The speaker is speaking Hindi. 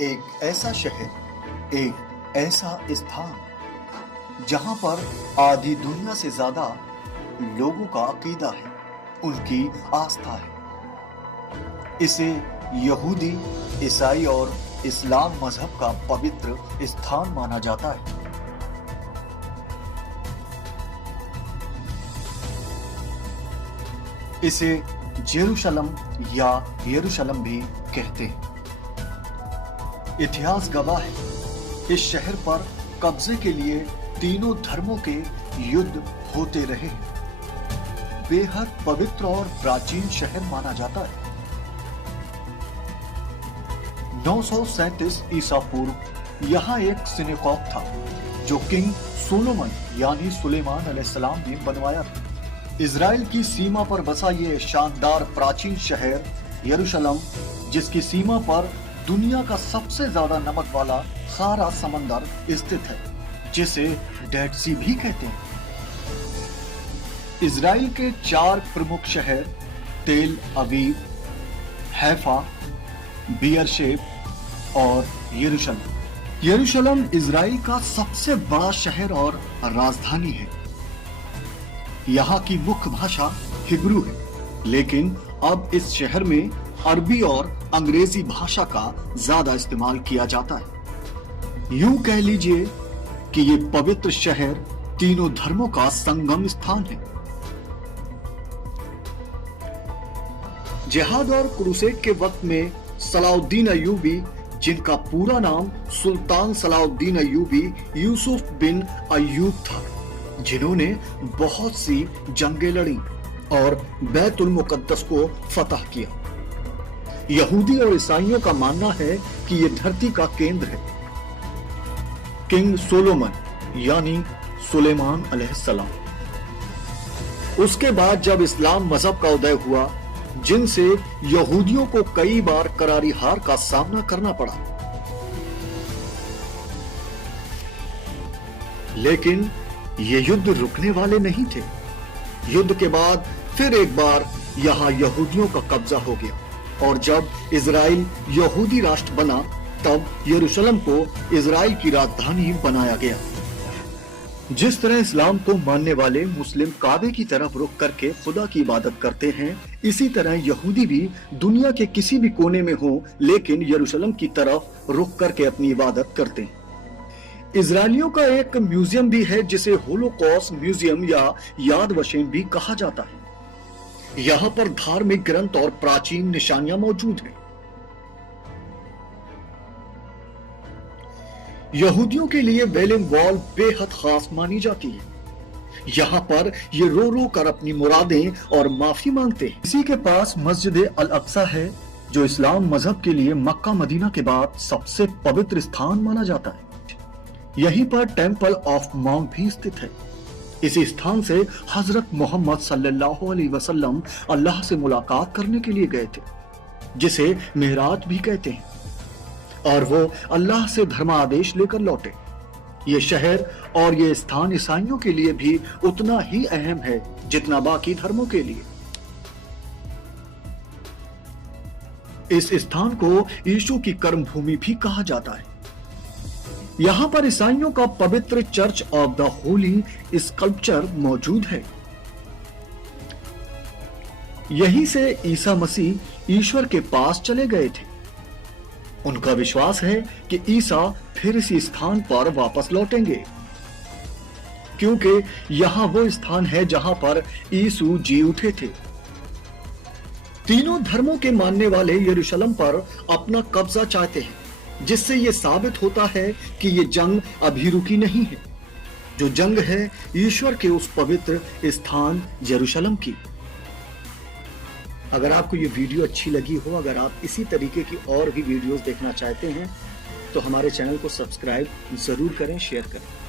एक ऐसा शहर, एक ऐसा स्थान जहां पर आधी दुनिया से ज्यादा लोगों का अकीदा है, उनकी आस्था है। इसे यहूदी, ईसाई और इस्लाम मजहब का पवित्र स्थान माना जाता है। इसे जेरूशलम या यरूशलम भी कहते हैं। इतिहास गवाह है, इस शहर पर कब्जे के लिए तीनों धर्मों के युद्ध होते रहे हैं। बेहद पवित्र और प्राचीन शहर माना जाता है। 937 ईसा पूर्व यहाँ एक सिनेगॉग था जो किंग सोलोमन यानी सुलेमान अलैहिस्सलाम ने बनवाया था। इजराइल की सीमा पर बसा ये शानदार प्राचीन शहर यरूशलम, जिसकी सीमा पर दुनिया का सबसे ज्यादा नमक वाला खारा समंदर स्थित है, जिसे डेड सी भी कहते हैं। इजराइल के 4 प्रमुख शहर तेल अवीव, हैफा, बियरशेब और यरूशलम। यरूशलम इजराइल का सबसे बड़ा शहर और राजधानी है। यहाँ की मुख्य भाषा हिब्रू है, लेकिन अब इस शहर में अरबी और अंग्रेजी भाषा का ज्यादा इस्तेमाल किया जाता है। यूं कह लीजिए कि ये पवित्र शहर तीनों धर्मों का संगम स्थान है। जिहाद और क्रूसेड के वक्त में सलाउद्दीन अय्यूबी, जिनका पूरा नाम सुल्तान सलाउद्दीन अय्यूबी यूसुफ बिन अय्यूब था, जिन्होंने बहुत सी जंगें लड़ी और बैतुल मुकद्दस को फतह किया। यहूदी और ईसाइयों का मानना है कि यह धरती का केंद्र है। किंग सोलोमन यानी सुलेमान अलैहिस्सलाम। उसके बाद जब इस्लाम मजहब का उदय हुआ, जिनसे यहूदियों को कई बार करारी हार का सामना करना पड़ा, लेकिन ये युद्ध रुकने वाले नहीं थे। युद्ध के बाद फिर एक बार यहाँ यहूदियों का कब्जा हो गया, और जब इजराइल यहूदी राष्ट्र बना, तब यरूशलेम को इजराइल की राजधानी बनाया गया। जिस तरह इस्लाम को मानने वाले मुस्लिम काबे की तरफ रुख करके खुदा की इबादत करते हैं, इसी तरह यहूदी भी दुनिया के किसी भी कोने में हो, लेकिन यरूशलेम की तरफ रुख करके अपनी इबादत करते हैं। इजरायलियों का एक म्यूजियम भी है, जिसे होलोकॉस्ट म्यूजियम या याद वशेम भी कहा जाता है। यहाँ पर धार्मिक ग्रंथ और प्राचीन निशानियां मौजूद हैं। यहूदियों के लिए वेलिंग वॉल बेहद खास मानी जाती है। यहाँ पर ये रो रो कर अपनी मुरादें और माफी मांगते हैं। इसी के पास मस्जिद अल अक्सा है, जो इस्लाम मजहब के लिए मक्का मदीना के बाद सबसे पवित्र स्थान माना जाता है। यहीं पर टेम्पल ऑफ माउंट भी स्थित है। इसी स्थान से हजरत मोहम्मद सल्लल्लाहु अलैहि वसल्लम अल्लाह से मुलाकात करने के लिए गए थे, जिसे मेहराज भी कहते हैं, और वो अल्लाह से धर्मादेश लेकर लौटे। ये शहर और ये स्थान ईसाइयों के लिए भी उतना ही अहम है जितना बाकी धर्मों के लिए। इस स्थान को यीशु की कर्मभूमि भी कहा जाता है। यहाँ पर ईसाइयों का पवित्र church of the Holi sculpture मौजूद है। यहीं से ईसा मसीह ईश्वर के पास चले गए थे। उनका विश्वास है कि ईसा फिर इसी स्थान पर वापस लौटेंगे, क्योंकि यहाँ वो स्थान है जहां पर यीशु जी उठे थे। तीनों धर्मों के मानने वाले यरूशलेम पर अपना कब्जा चाहते हैं, जिससे यह साबित होता है कि ये जंग अभी रुकी नहीं है। जो जंग है ईश्वर के उस पवित्र स्थान यरूशलेम की। अगर आपको ये वीडियो अच्छी लगी हो, अगर आप इसी तरीके की और भी वीडियोस देखना चाहते हैं, तो हमारे चैनल को सब्सक्राइब जरूर करें, शेयर करें।